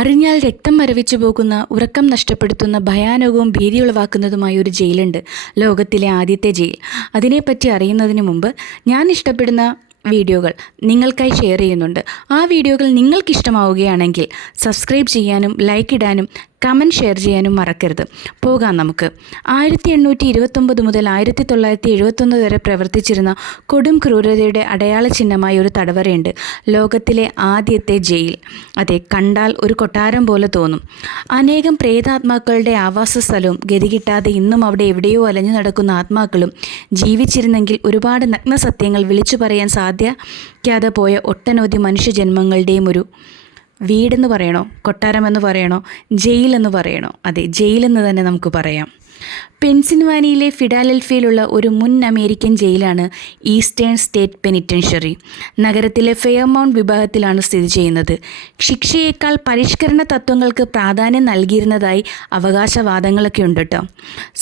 അറിഞ്ഞാൽ രക്തം മരവിച്ചു പോകുന്ന, ഉറക്കം നഷ്ടപ്പെടുത്തുന്ന, ഭയാനകവും ഭീതിയുളവാക്കുന്നതുമായ ഒരു ജയിലുണ്ട്, ലോകത്തിലെ ആദ്യത്തെ ജയിൽ. അതിനെപ്പറ്റി അറിയുന്നതിന് മുമ്പ് ഞാൻ ഇഷ്ടപ്പെടുന്ന വീഡിയോകൾ നിങ്ങൾക്കായി ഷെയർ ചെയ്യുന്നുണ്ട്. ആ വീഡിയോകൾ നിങ്ങൾക്കിഷ്ടമാവുകയാണെങ്കിൽ സബ്സ്ക്രൈബ് ചെയ്യാനും ലൈക്ക് ഇടാനും കമൻറ്റ് ഷെയർ ചെയ്യാനും മറക്കരുത്. പോകാം നമുക്ക്. 1829 മുതൽ 1971 വരെ പ്രവർത്തിച്ചിരുന്ന കൊടും ക്രൂരതയുടെ അടയാള ചിഹ്നമായ ഒരു തടവറയുണ്ട്, ലോകത്തിലെ ആദ്യത്തെ ജയിൽ. അതെ, കണ്ടാൽ ഒരു കൊട്ടാരം പോലെ തോന്നും. അനേകം പ്രേതാത്മാക്കളുടെ ആവാസ സ്ഥലവും, ഗതികിട്ടാതെ ഇന്നും അവിടെ എവിടെയോ അലഞ്ഞു നടക്കുന്ന ആത്മാക്കളും, ജീവിച്ചിരുന്നെങ്കിൽ ഒരുപാട് നഗ്ന സത്യങ്ങൾ വിളിച്ചു പറയാൻ സാധിക്കാതെ പോയ ഒട്ടനവധി മനുഷ്യജന്മങ്ങളുടെയും ഒരു വീടെന്ന് പറയണോ, കൊട്ടാരമെന്ന് പറയണോ, ജയിലെന്ന് പറയണോ? അതെ, ജയിലെന്ന് തന്നെ നമുക്ക് പറയാം. പെൻസിൽവാനിയയിലെ ഫിലാഡൽഫിയയിലുള്ള ഒരു മുൻ അമേരിക്കൻ ജയിലാണ് ഈസ്റ്റേൺ സ്റ്റേറ്റ് പെനിറ്റൻഷ്യറി. നഗരത്തിലെ ഫെയർമൗണ്ട് വിഭാഗത്തിലാണ് സ്ഥിതി ചെയ്യുന്നത്. ശിക്ഷയേക്കാൾ പരിഷ്കരണ തത്വങ്ങൾക്ക് പ്രാധാന്യം നൽകിയിരുന്നതായി അവകാശവാദങ്ങളൊക്കെ ഉണ്ട് കേട്ടോ.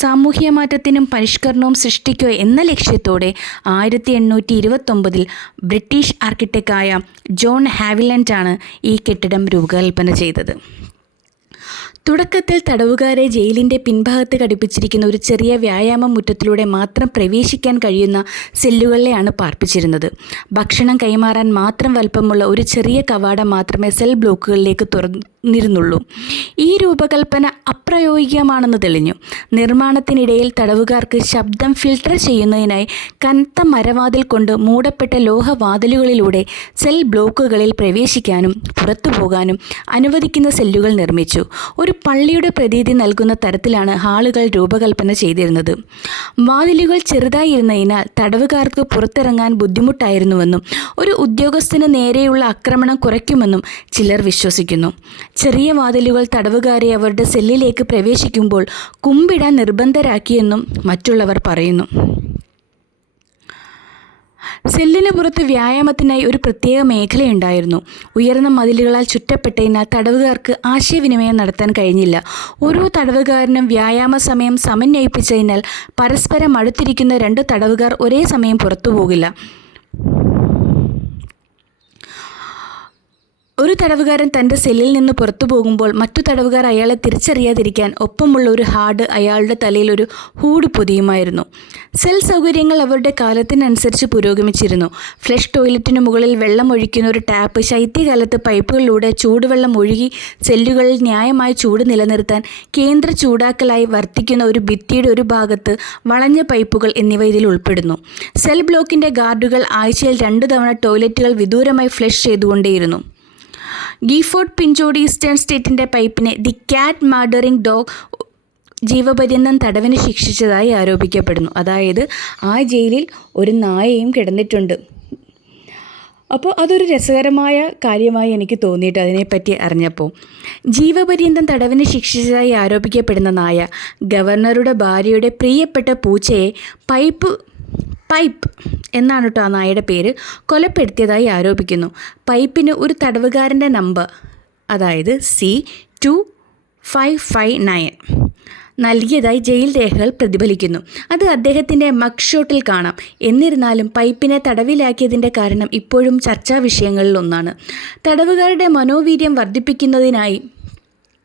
സാമൂഹ്യ മാറ്റത്തിനും പരിഷ്കരണവും സൃഷ്ടിക്കുക എന്ന ലക്ഷ്യത്തോടെ 1829 ബ്രിട്ടീഷ് ആർക്കിടെക്റ്റായ ജോൺ ഹാവിലൻഡാണ് ഈ കെട്ടിടം രൂപകൽപ്പന ചെയ്തത്. തുടക്കത്തിൽ തടവുകാരെ ജയിലിൻ്റെ പിൻഭാഗത്ത് ഘടിപ്പിച്ചിരിക്കുന്ന ഒരു ചെറിയ വ്യായാമ മുറ്റത്തിലൂടെ മാത്രം പ്രവേശിക്കാൻ കഴിയുന്ന സെല്ലുകളിലെയാണ് പാർപ്പിച്ചിരുന്നത്. ഭക്ഷണം കൈമാറാൻ മാത്രം വലുപ്പമുള്ള ഒരു ചെറിയ കവാടം മാത്രമേ സെൽ ബ്ലോക്കുകളിലേക്ക് തുറന്നിരുന്നുള്ളൂ. ഈ രൂപകൽപ്പന അപ്രായോഗികമാണെന്ന് തെളിഞ്ഞു. നിർമ്മാണത്തിനിടയിൽ തടവുകാർക്ക് ശബ്ദം ഫിൽട്ടർ ചെയ്യുന്നതിനായി കനത്ത മരവാതിൽ കൊണ്ട് മൂടപ്പെട്ട ലോഹവാതിലുകളിലൂടെ സെൽ ബ്ലോക്കുകളിൽ പ്രവേശിക്കാനും പുറത്തു പോകാനും അനുവദിക്കുന്ന സെല്ലുകൾ നിർമ്മിച്ചു. ഒരു പള്ളിയുടെ പ്രതീതി നൽകുന്ന തരത്തിലാണ് ഹാളുകൾ രൂപകൽപ്പന ചെയ്തിരുന്നത്. വാതിലുകൾ ചെറുതായിരുന്നതിനാൽ തടവുകാർക്ക് പുറത്തിറങ്ങാൻ ബുദ്ധിമുട്ടായിരുന്നുവെന്നും ഒരു ഉദ്യോഗസ്ഥന് നേരെയുള്ള ആക്രമണം കുറയ്ക്കുമെന്നും ചിലർ വിശ്വസിക്കുന്നു. ചെറിയ വാതിലുകൾ തടവുകാരെ അവരുടെ സെല്ലിലേക്ക് പ്രവേശിക്കുമ്പോൾ കുമ്പിടാൻ നിർബന്ധരാക്കിയെന്നും മറ്റുള്ളവർ പറയുന്നു. സെല്ലിന് പുറത്ത് വ്യായാമത്തിനായി ഒരു പ്രത്യേക മേഖലയുണ്ടായിരുന്നു. ഉയർന്ന മതിലുകളാൽ ചുറ്റപ്പെട്ടതിനാൽ തടവുകാർക്ക് ആശയവിനിമയം നടത്താൻ കഴിഞ്ഞില്ല. ഓരോ തടവുകാരനും വ്യായാമ സമയം സമന്വയിപ്പിച്ചതിനാൽ പരസ്പരം അടുത്തിരിക്കുന്ന 2 തടവുകാർ ഒരേ സമയം പുറത്തു പോകില്ല. ഒരു തടവുകാരൻ തൻ്റെ സെല്ലിൽ നിന്ന് പുറത്തു പോകുമ്പോൾ മറ്റു തടവുകാർ അയാളെ തിരിച്ചറിയാതിരിക്കാൻ ഒപ്പമുള്ള ഒരു ഹാർഡ് അയാളുടെ തലയിൽ ഒരു ഹൂഡ് പൊതിയുമായിരുന്നു. സെൽ സൗകര്യങ്ങൾ അവരുടെ കാലത്തിനനുസരിച്ച് പുരോഗമിച്ചിരുന്നു. ഫ്ലഷ് ടോയ്ലറ്റിന് മുകളിൽ വെള്ളം ഒഴിക്കുന്ന ഒരു ടാപ്പ്, ശൈത്യകാലത്ത് പൈപ്പുകളിലൂടെ ചൂടുവെള്ളം ഒഴുകി സെല്ലുകളിൽ ന്യായമായ ചൂട് നിലനിർത്താൻ കേന്ദ്ര ചൂടാക്കലായി വർത്തിക്കുന്ന ഒരു ഭിത്തിയുടെ ഒരു ഭാഗത്ത് വളഞ്ഞ പൈപ്പുകൾ എന്നിവ ഇതിൽ ഉൾപ്പെടുന്നു. സെൽ ബ്ലോക്കിൻ്റെ ഗാർഡുകൾ ആഴ്ചയിൽ 2 തവണ ടോയ്ലറ്റുകൾ വിദൂരമായി ഫ്ലഷ് ചെയ്തുകൊണ്ടേയിരുന്നു. ഗീഫോർഡ് പിഞ്ചോഡ് ഈസ്റ്റേൺ സ്റ്റേറ്റിൻ്റെ പൈപ്പിനെ ദി കാറ്റ് മർഡറിംഗ് ഡോഗ് ജീവപര്യന്തം തടവിന് ശിക്ഷിച്ചതായി ആരോപിക്കപ്പെടുന്നു. അതായത് ആ ജയിലിൽ ഒരു നായയും കിടന്നിട്ടുണ്ട്. അപ്പോൾ അതൊരു രസകരമായ കാര്യമായി എനിക്ക് തോന്നിയിട്ട് അതിനെപ്പറ്റി അറിഞ്ഞപ്പോൾ. ജീവപര്യന്തം തടവിന് ശിക്ഷിച്ചതായി ആരോപിക്കപ്പെടുന്ന നായ ഗവർണറുടെ ഭാര്യയുടെ പ്രിയപ്പെട്ട പൂച്ചയെ പൈപ്പ് എന്നാണ് കേട്ടോ ആ നായയുടെ പേര്, കൊലപ്പെടുത്തിയതായി ആരോപിക്കുന്നു. പൈപ്പിന് ഒരു തടവുകാരൻ്റെ നമ്പർ, അതായത് C2559 നൽകിയതായി ജയിൽ രേഖകൾ പ്രതിഫലിക്കുന്നു. അത് അദ്ദേഹത്തിൻ്റെ മഗ്ഷോട്ടിൽ കാണാം. എന്നിരുന്നാലും പൈപ്പിനെ തടവിലാക്കിയതിൻ്റെ കാരണം ഇപ്പോഴും ചർച്ചാ വിഷയങ്ങളിലൊന്നാണ്. തടവുകാരുടെ മനോവീര്യം വർദ്ധിപ്പിക്കുന്നതിനായി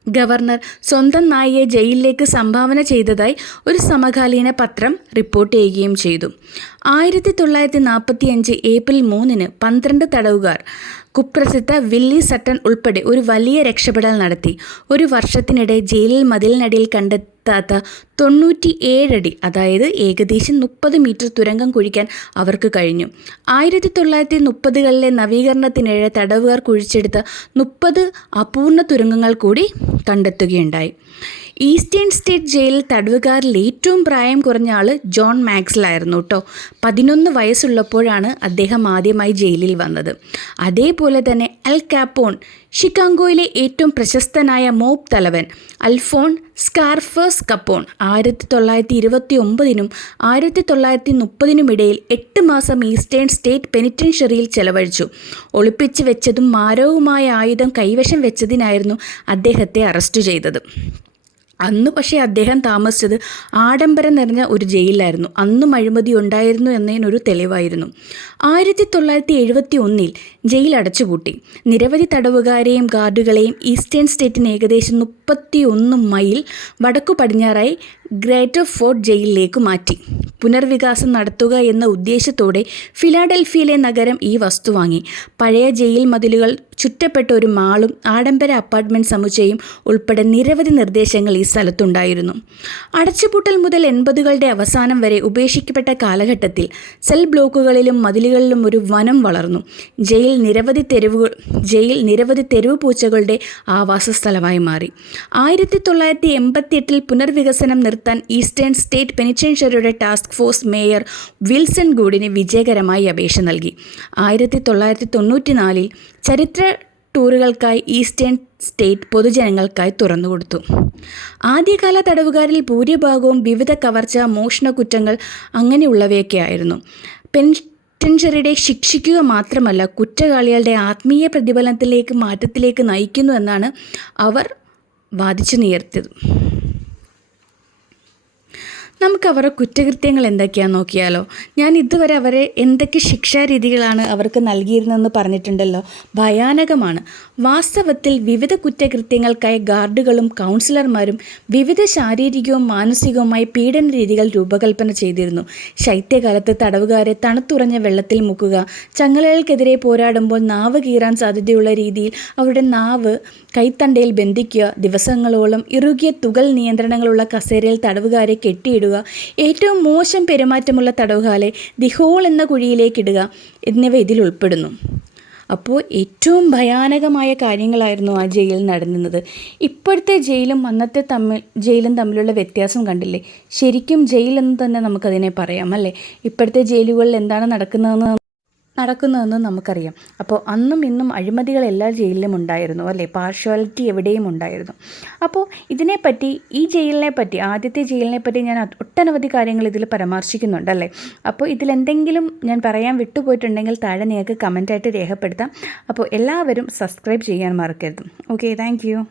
ഗവർണർ സ്വന്തം നായയെ ജയിലിലേക്ക് സംഭാവന ചെയ്തതായി ഒരു സമകാലീന പത്രം റിപ്പോർട്ട് ചെയ്യുകയും ചെയ്തു. 1945 ഏപ്രിൽ 3-ന് 12 തടവുകാർ, കുപ്രസിദ്ധ വില്ലി സട്ടൺ ഉൾപ്പെടെ ഒരു വലിയ രക്ഷപ്പെടൽ നടത്തി. ഒരു വർഷത്തിനിടെ ജയിലിൽ മതിലിനടിയിൽ കണ്ടെത്താത്ത 97 അടി, അതായത് ഏകദേശം 30 മീറ്റർ തുരങ്കം കുഴിക്കാൻ അവർക്ക് കഴിഞ്ഞു. 1930കളിലെ നവീകരണത്തിനിടെ തടവുകാർ കുഴിച്ചെടുത്ത 30 അപൂർണ തുരങ്കങ്ങൾ കൂടി കണ്ടെത്തുകയുണ്ടായി. ഈസ്റ്റേൺ സ്റ്റേറ്റ് ജയിലിൽ തടവുകാരിൽ ഏറ്റവും പ്രായം കുറഞ്ഞ ആൾ ജോൺ മാക്സ്വെല്ലായിരുന്നു കേട്ടോ. 11 വയസ്സുള്ളപ്പോഴാണ് അദ്ദേഹം ആദ്യമായി ജയിലിൽ വന്നത്. അതേപോലെ തന്നെ അൽ കാപ്പോൺ, ഷിക്കാഗോയിലെ ഏറ്റവും പ്രശസ്തനായ മോബ് തലവൻ അൽഫോൺ സ്കാർഫേസ് കപ്പോൺ 1929-നും 1930-നും ഇടയിൽ 8 മാസം ഈസ്റ്റേൺ സ്റ്റേറ്റ് പെനിറ്റൻഷ്യറിയിൽ ചെലവഴിച്ചു. ഒളിപ്പിച്ച് വെച്ചതും മാരകവുമായ ആയുധം കൈവശം വെച്ചതിനായിരുന്നു അദ്ദേഹത്തെ അറസ്റ്റ് ചെയ്തത്. അന്ന് പക്ഷേ അദ്ദേഹം താമസിച്ചത് ആഡംബരം നിറഞ്ഞ ഒരു ജയിലിലായിരുന്നു. അന്നും അഴിമതി ഉണ്ടായിരുന്നു എന്നതിനൊരു തെളിവായിരുന്നു. 1971 ജയിൽ അടച്ചുപൂട്ടി. നിരവധി തടവുകാരെയും ഗാർഡുകളെയും ഈസ്റ്റേൺ സ്റ്റേറ്റിന് ഏകദേശം 31 മൈൽ വടക്കു പടിഞ്ഞാറായി ഗ്രേറ്റർ ഫോർട്ട് ജയിലിലേക്ക് മാറ്റി. പുനർവികാസം നടത്തുക എന്ന ഉദ്ദേശത്തോടെ ഫിലാഡൽഫിയയിലെ നഗരം ഈ വസ്തു വാങ്ങി. പഴയ ജയിൽ മതിലുകൾ ചുറ്റപ്പെട്ട ഒരു മാളും ആഡംബര അപ്പാർട്ട്മെൻറ്റ് സമുച്ചയം ഉൾപ്പെടെ നിരവധി നിർദ്ദേശങ്ങൾ ഈ സ്ഥലത്തുണ്ടായിരുന്നു. അടച്ചുപൂട്ടൽ മുതൽ 80കളുടെ അവസാനം വരെ ഉപേക്ഷിക്കപ്പെട്ട കാലഘട്ടത്തിൽ സെൽ ബ്ലോക്കുകളിലും മതിലുകളിലും ഒരു വനം വളർന്നു. ജയിൽ നിരവധി തെരുവ് പൂച്ചകളുടെ ആവാസ സ്ഥലമായി മാറി. 1988 പുനർവികസനം നിർത്താൻ ഈസ്റ്റേൺ സ്റ്റേറ്റ് പെനിറ്റൻഷ്യറിയുടെ ടാസ്ക് ഫോഴ്സ് മേയർ വിൽസൺ ഗൂഡിന് വിജയകരമായി അപേക്ഷ നൽകി. 1994 ചരിത്ര ടൂറുകൾക്കായി ഈസ്റ്റേൺ സ്റ്റേറ്റ് പൊതുജനങ്ങൾക്കായി തുറന്നുകൊടുത്തു. ആദ്യകാല തടവുകാരിൽ ഭൂരിഭാഗവും വിവിധ കവർച്ച, മോഷണ കുറ്റങ്ങൾ അങ്ങനെയുള്ളവയൊക്കെ ആയിരുന്നു. പെനിറ്റൻഷ്യറിയുടെ ശിക്ഷിക്കുക മാത്രമല്ല, കുറ്റവാളികളുടെ ആത്മീയ പ്രതിഫലനത്തിലേക്ക് മാറ്റത്തിലേക്ക് നയിക്കുന്നു എന്നാണ് അവർ വാദിച്ചുയർത്തിയത്. നമുക്ക് അവരുടെ കുറ്റകൃത്യങ്ങൾ എന്തൊക്കെയാണെന്ന് നോക്കിയാലോ. ഞാൻ ഇതുവരെ അവരെ എന്തൊക്കെ ശിക്ഷാരീതികളാണ് അവർക്ക് നൽകിയിരുന്നതെന്ന് പറഞ്ഞിട്ടുണ്ടല്ലോ. ഭയാനകമാണ്. വാസ്തവത്തിൽ വിവിധ കുറ്റകൃത്യങ്ങൾക്കായി ഗാർഡുകളും കൗൺസിലർമാരും വിവിധ ശാരീരികവും മാനസികവുമായ പീഡന രീതികൾ രൂപകൽപ്പന ചെയ്തിരുന്നു. ശൈത്യകാലത്ത് തടവുകാരെ തണുത്തുറഞ്ഞ വെള്ളത്തിൽ മുക്കുക, ചങ്ങലകൾക്കെതിരെ പോരാടുമ്പോൾ നാവ് കീറാൻ സാധ്യതയുള്ള രീതിയിൽ അവരുടെ നാവ് കൈത്തണ്ടയിൽ ബന്ധിക്കുക, ദിവസങ്ങളോളം ഇറുകിയ തുകൽ നിയന്ത്രണങ്ങളുള്ള കസേരയിൽ തടവുകാരെ കെട്ടിയിടുക, ഏറ്റവും മോശം പെരുമാറ്റമുള്ള തടവുകാരെ ദി ഹോൾ എന്ന കുഴിയിലേക്കിടുക എന്നിവ ഇതിൽ ഉൾപ്പെടുന്നു. അപ്പോൾ ഏറ്റവും ഭയാനകമായ കാര്യങ്ങളായിരുന്നു ആ ജയിലിൽ നടന്നത്. ഇപ്പോഴത്തെ ജയിലും അന്നത്തെ ജയിലും തമ്മിലുള്ള വ്യത്യാസം കണ്ടില്ലേ? ശരിക്കും ജയിലെന്ന് തന്നെ നമുക്കതിനെ പറയാം അല്ലേ? ഇപ്പോഴത്തെ ജയിലുകളിൽ എന്താണ് നടക്കുന്നതെന്ന് നമുക്കറിയാം. അപ്പോൾ അന്നും ഇന്നും അഴിമതികൾ എല്ലാ ജയിലിലും ഉണ്ടായിരുന്നു അല്ലേ? പാർഷ്വാലിറ്റി എവിടെയും ഉണ്ടായിരുന്നു. അപ്പോൾ ഇതിനെപ്പറ്റി, ഈ ജയിലിനെ പറ്റി, ആദ്യത്തെ ജയിലിനെ പറ്റി ഞാൻ ഒട്ടനവധി കാര്യങ്ങൾ ഇതിൽ പരാമർശിക്കുന്നുണ്ട് അല്ലേ? അപ്പോൾ ഇതിലെന്തെങ്കിലും ഞാൻ പറയാൻ വിട്ടുപോയിട്ടുണ്ടെങ്കിൽ താഴെ നിങ്ങൾക്ക് കമൻറ്റായിട്ട് രേഖപ്പെടുത്താം. അപ്പോൾ എല്ലാവരും സബ്സ്ക്രൈബ് ചെയ്യാൻ മറക്കരുത്. Okay, thank you.